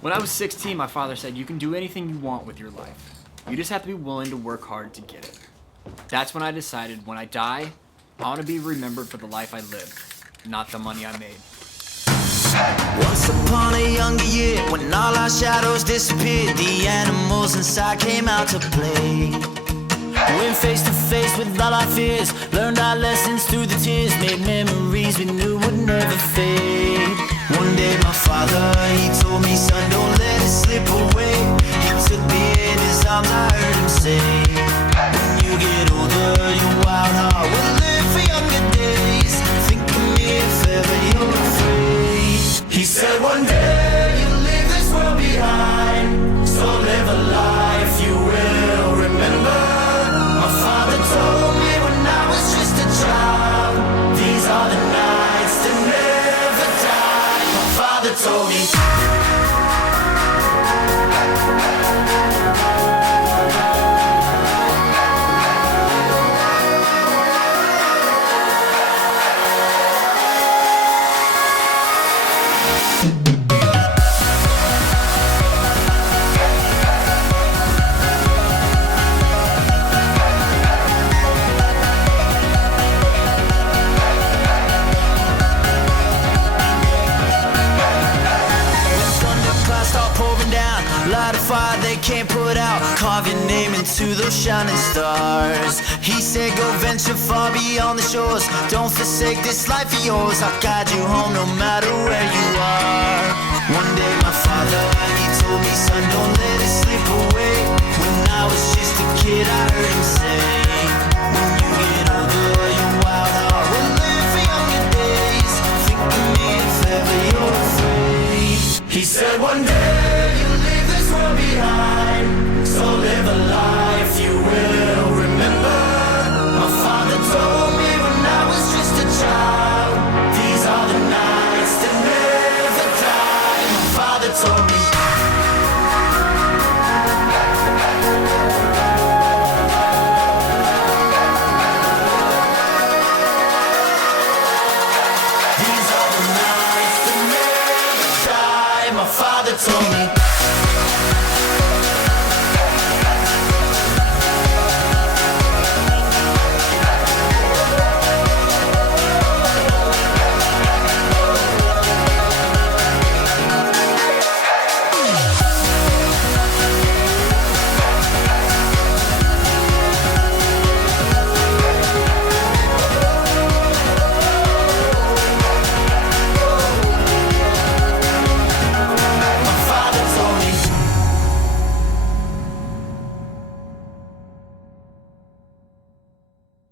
When I was 16, my father said, "You can do anything you want with your life. You just have to be willing to work hard to get it." That's when I decided, when I die, I want to be remembered for the life I lived, not the money I made. Once upon a younger year, when all our shadows disappeared, the animals inside came out to play. Went face to face with all our fears, learned our lessons through the tears, made memories we knew would never fade. One day my father, he told me, "Son, don't let it slip away." He took me in his arms, I heard him say, "When you get older, your wild heart will live for younger days. Think of me if ever you're afraid." He said, "One day you'll leave this world behind, so live a life you will remember." My father told me when I was just a child, "These are the nights that never die." My father told me. Light a fire they can't put out, carve your name into those shining stars. He said, "Go venture far beyond the shores, don't forsake this life of yours. I'll guide you home no matter where you are." One day my father, he told me, "Son, don't let it slip away." When I was just a kid, I heard him say, "When you get older, your wild heart will live for younger days. Think of me if ever you're afraid." He said, "One day behind, so live a life you will remember." My father told me when I was just a child, "These are the nights that never die." My father told me. These are the nights that never die. My father told me.